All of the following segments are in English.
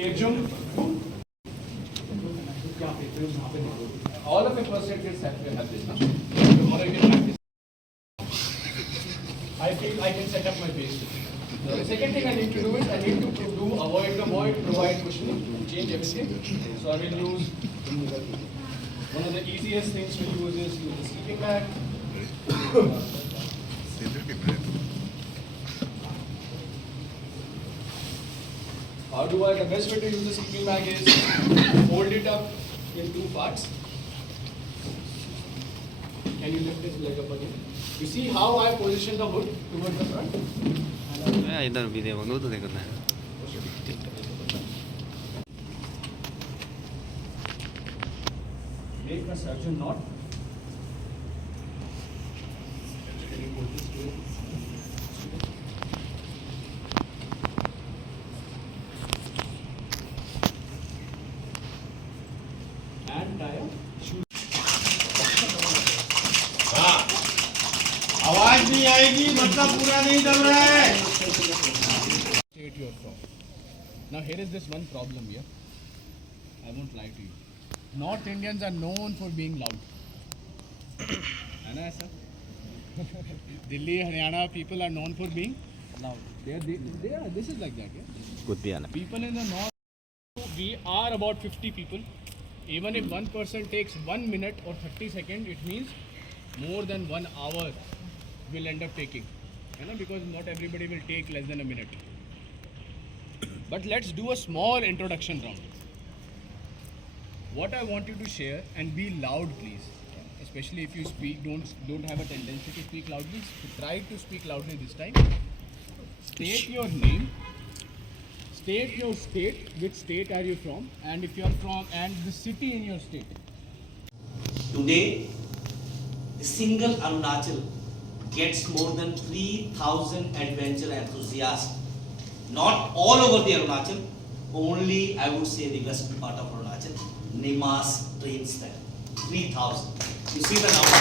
All of the first aid kits that we have this now. Tomorrow you can practice. I feel I can set up my base. The second thing I need to do is I need to do avoid the void, provide cushioning, change everything. So I will use one of the easiest things to use is the sleeping bag. How do I? The best way to use the sleeping bag is fold it up in two parts. Can you lift this leg up again? You see how I position the hood towards the front? 이날 미래 막 넣어도 되겠나요? Make a surgeon knot. And tie a shoe. आवाज नहीं आएगी मतलब पूरा नहीं दब रहा है। State you're from. Now here is this one problem here. I won't lie to you. North Indians are known for being loud. है ना ऐसा? Delhi, Haryana people are known for being loud. They are. This is like that. Yeah? Could be an. People in the north, we are about 50 people. Even if one person takes 1 minute or 30 seconds, it means more than 1 hour will end up taking. You know, because not everybody will take less than a minute. But let's do a small introduction round. What I want you to share, and be loud please, especially if you speak, don't have a tendency to speak loudly. Try to speak loudly this time. State your name, state your state, which state are you from, and if you are from, and the city in your state. Today, a single Arunachal gets more than 3,000 adventure enthusiasts. Not all over the Arunachal, only I would say the western part of Arunachal. Nimas trains them. 3,000. You see the number.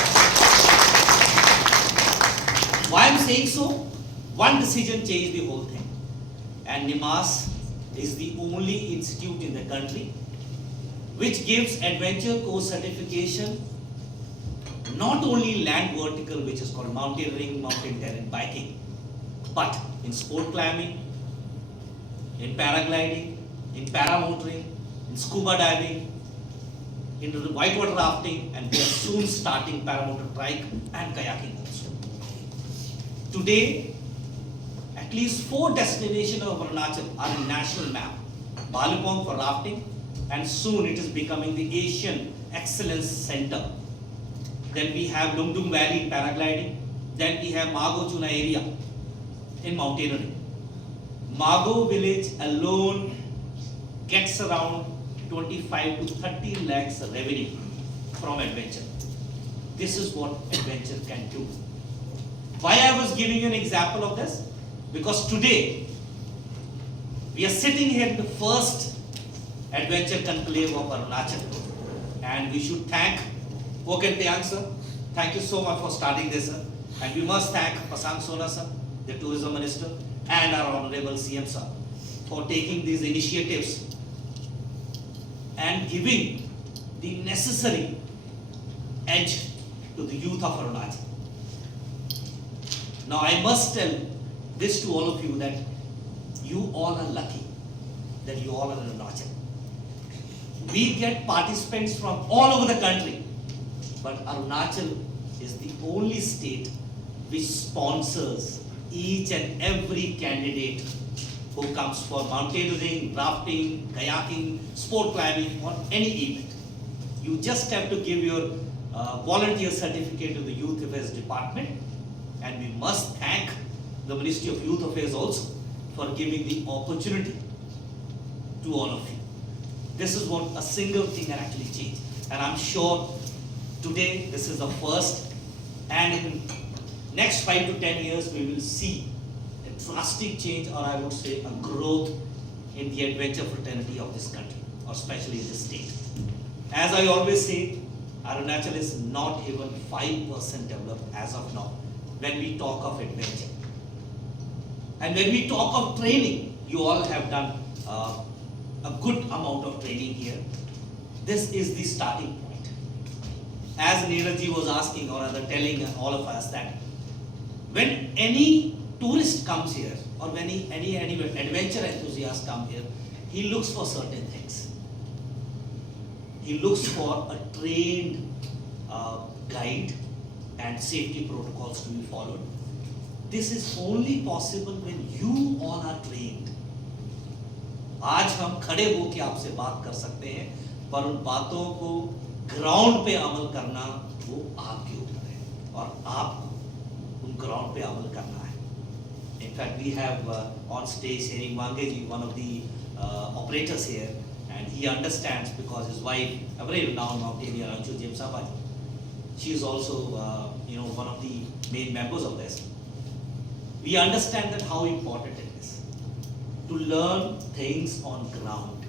Why I'm saying so? One decision changed the whole thing. And Nimas is the only institute in the country which gives adventure course certification, not only land vertical, which is called mountaineering, mountain terrain biking, but in sport climbing, in paragliding, in paramotoring, in scuba diving, into the whitewater rafting, and we are soon starting paramotor trike and kayaking also. Today, at least 4 destinations of Arunachal are in national map. Balipong for rafting, and soon it is becoming the Asian Excellence Center. Then we have Lungdung Valley in paragliding. Then we have Mago Chuna area in mountaineering. Mago village alone gets around 25 to 30 lakhs revenue from adventure. This is what adventure can do. Why I was giving you an example of this? Because today we are sitting here in the first adventure conclave of Arunachal, and we should thank Poken Tyang sir. Thank you so much for starting this, sir. And we must thank Pasang Sona sir, the tourism minister, and our honorable CM sir for taking these initiatives and giving the necessary edge to the youth of Arunachal. Now I must tell this to all of you, that you all are lucky that you all are in Arunachal. We get participants from all over the country, but Arunachal is the only state which sponsors each and every candidate who comes for mountaineering, rafting, kayaking, sport climbing, or any event. You just have to give your volunteer certificate to the Youth Affairs Department, and we must thank the Ministry of Youth Affairs also for giving the opportunity to all of you. This is what a single thing can actually change, and I'm sure today this is the first, and in next 5 to 10 years we will see a drastic change, or I would say a growth in the adventure fraternity of this country, or especially in this state. As I always say, Arunachal is not even 5% developed as of now when we talk of adventure. And when we talk of training, you all have done a good amount of training here. This is the starting point. As Neeraj was asking or rather telling all of us that when any tourist comes here or when any adventure enthusiast come here, he looks for certain things. He looks for a trained guide and safety protocols to be followed. This is only possible when you all are trained. आज हम खड़े होकर आपसे बात कर सकते हैं, पर उन बातों को ग्राउंड पे अमल करना वो आपके ऊपर है और आपको उन ग्राउंड पे अमल करना है. In fact, we have on stage Hering Wangeji, one of the operators here, and he understands because his wife, a very renowned mountaineer, Anju Jemsabaji, she is also one of the main members of this. We understand that how important it is to learn things on ground.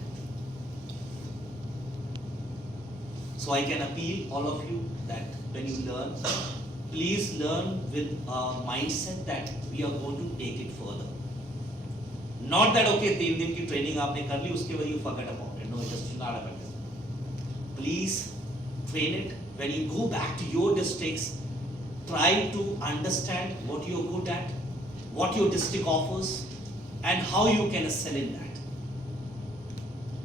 So I can appeal all of you that when you learn, please learn with a mindset that we are going to take it further. Not that okay, 3 दिन की training आपने कर ली, उसके बाद you forget about it. No, it is not about it. Please train it. When you go back to your districts, try to understand what you are good at, what your district offers, and how you can excel in that.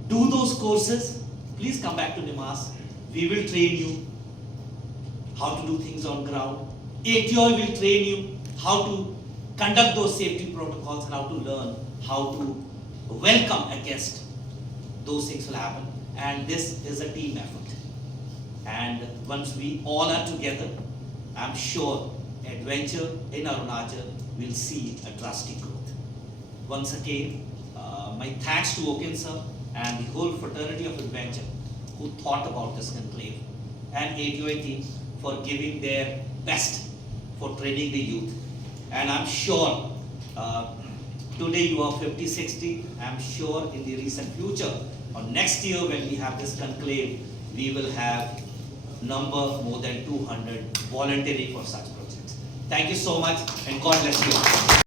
Do those courses. Please come back to NIMAS. We will train you how to do things on ground. ATOI will train you how to conduct those safety protocols and how to learn how to welcome a guest. Those things will happen. And this is a team effort. And once we all are together, I'm sure adventure in Arunachal will see a drastic growth. Once again, my thanks to Okin sir and the whole fraternity of adventure who thought about this conclave, and ATOI team for giving their best for training the youth. And I'm sure today you are 50, 60. I'm sure in the recent future or next year when we have this conclave, we will have number more than 200 volunteering for such projects. Thank you so much and God bless you all.